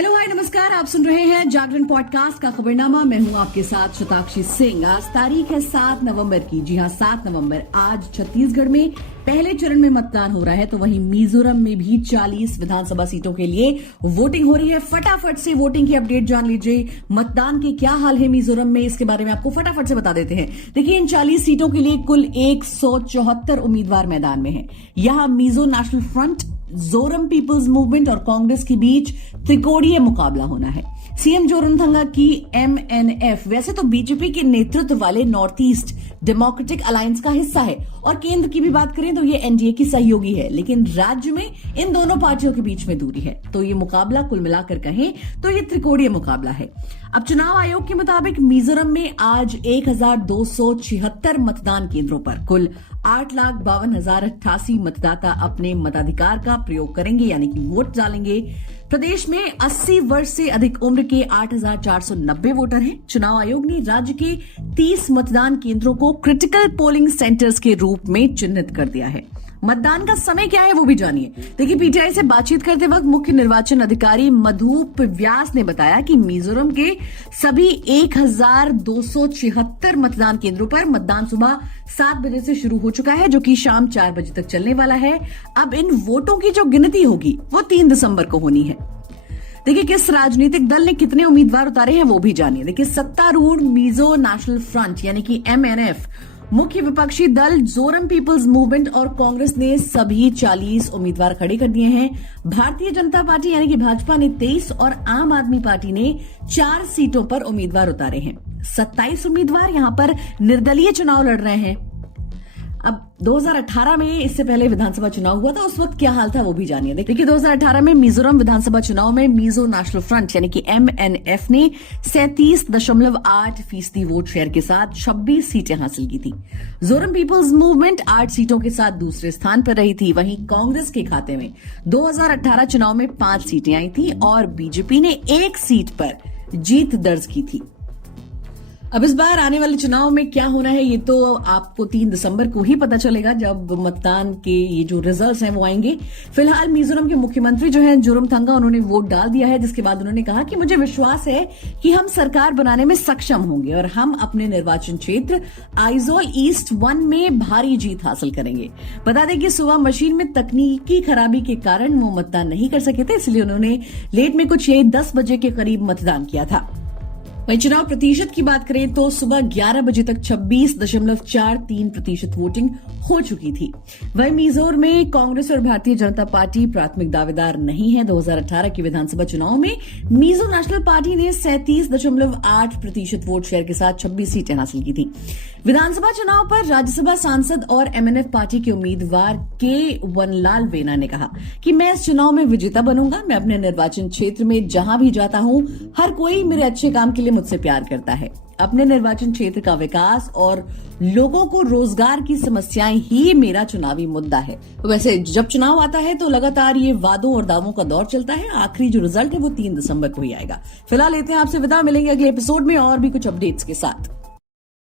Hello hi नमस्कार, आप सुन रहे हैं जागरण पॉडकास्ट का खबरनामा। मैं हूं आपके साथ शताक्षी सिंह। आज तारीख है 7 नवंबर की। जी हां, 7 नवंबर। आज छत्तीसगढ़ में पहले चरण में मतदान हो रहा है, तो वहीं मिजोरम में भी 40 विधानसभा सीटों के लिए वोटिंग हो रही है। फटाफट से वोटिंग की अपडेट जान लीजिए। मतदान के क्या हाल है मिजोरम में, इसके बारे में आपको फटाफट से बता देते हैं। देखिए, इन 40 सीटों के लिए कुल 174 उम्मीदवार मैदान में हैं। यहां Mizo national front, Zoram people's movement और कांग्रेस के बीच त्रिकोणीय मुकाबला होना है। सीएम जोरमथंगा की एमएनएफ वैसे तो बीजेपी के नेतृत्व वाले नॉर्थ ईस्ट डेमोक्रेटिक अलायंस का हिस्सा है, और केंद्र की भी बात करें तो ये एनडीए की सहयोगी है, लेकिन राज्य में इन दोनों पार्टियों के बीच में दूरी है। तो ये मुकाबला कुल मिलाकर कहें तो ये त्रिकोणीय मुकाबला है। अब चुनाव आयोग के मुताबिक मिजोरम में आज 1276 मतदान केंद्रों पर कुल 8,52,088 मतदाता अपने मताधिकार का प्रयोग करेंगे, यानी कि वोट डालेंगे। प्रदेश में 80 वर्ष से अधिक उम्र के 8,490 वोटर हैं। चुनाव आयोग ने राज्य के 30 मतदान केंद्रों को क्रिटिकल पोलिंग सेंटर्स के रूप में चिन्हित कर दिया है। मतदान का समय क्या है वो भी जानिए। देखिए, पीटीआई से बातचीत करते वक्त मुख्य निर्वाचन अधिकारी मधुप व्यास ने बताया कि मिजोरम के सभी 1276 मतदान केंद्रों पर मतदान सुबह 7 बजे से शुरू हो चुका है, जो कि शाम 4 बजे तक चलने वाला है। अब इन वोटों की जो गिनती होगी वो 3 दिसंबर को होनी है। देखिए, किस राजनीतिक दल ने कितने उम्मीदवार उतारे हैं वो भी जानिए। देखिए, सत्तारूढ़ मिजो नेशनल फ्रंट यानी कि एमएनएफ, मुख्य विपक्षी दल जोरम पीपल्स मूवमेंट और कांग्रेस ने सभी 40 उम्मीदवार खड़े कर दिए हैं। भारतीय जनता पार्टी यानी कि भाजपा ने 23 और आम आदमी पार्टी ने 4 सीटों पर उम्मीदवार उतारे हैं। 27 उम्मीदवार यहां पर निर्दलीय चुनाव लड़ रहे हैं। अब 2018 में इससे पहले विधानसभा चुनाव हुआ था, उस वक्त क्या हाल था वो भी जानिए। देखिए, 2018 में मिजोरम विधानसभा चुनाव में मिजो नेशनल फ्रंट यानी कि एमएनएफ ने 37.8% वोट शेयर के साथ 26 सीटें हासिल की थी। जोरम पीपल्स मूवमेंट 8 सीटों के साथ दूसरे स्थान पर रही थी। वहीं कांग्रेस के खाते में 2018 चुनाव में 5 सीटें आई थी और बीजेपी ने 1 सीट पर जीत दर्ज की थी। अब इस बार आने वाले चुनाव में क्या होना है ये तो आपको 3 दिसंबर को ही पता चलेगा, जब मतदान के ये जो रिजल्ट्स हैं वो आएंगे। फिलहाल मिजोरम के मुख्यमंत्री जो हैं जोरमथंगा, उन्होंने वोट डाल दिया है, जिसके बाद उन्होंने कहा कि मुझे विश्वास है कि हम सरकार बनाने में सक्षम होंगे और हम अपने निर्वाचन क्षेत्र आइजोल ईस्ट 1 में भारी जीत हासिल करेंगे। बता दें कि सुबह मशीन में तकनीकी खराबी के कारण वो मतदान नहीं कर सके थे, इसलिए उन्होंने लेट में कुछ 10 बजे के करीब मतदान किया था। वहीं चुनाव प्रतिशत की बात करें तो सुबह 11 बजे तक 26.43% वोटिंग हो चुकी थी। वहीं मिजोर में कांग्रेस और भारतीय जनता पार्टी प्राथमिक दावेदार नहीं है। 2018 के विधानसभा चुनाव में मिजो नेशनल पार्टी ने 37.8% वोट शेयर के साथ 26 सीटें हासिल की थी। विधानसभा चुनाव पर राज्यसभा सांसद और एमएनएफ पार्टी के उम्मीदवार के वनलाल वेना ने कहा कि मैं इस चुनाव में विजेता बनूंगा। मैं अपने निर्वाचन क्षेत्र में जहां भी जाता हूं, हर कोई मेरे अच्छे काम के लिए मुझसे प्यार करता है। अपने निर्वाचन क्षेत्र का विकास और लोगों को रोजगार की समस्याएं ही मेरा चुनावी मुद्दा है। वैसे जब चुनाव आता है तो लगातार ये वादों और दावों का दौर चलता है। आखिरी जो रिजल्ट है वो 3 दिसंबर को ही आएगा। फिलहाल लेते हैं आपसे विदा, मिलेंगे अगले एपिसोड में और भी कुछ अपडेट्स के साथ।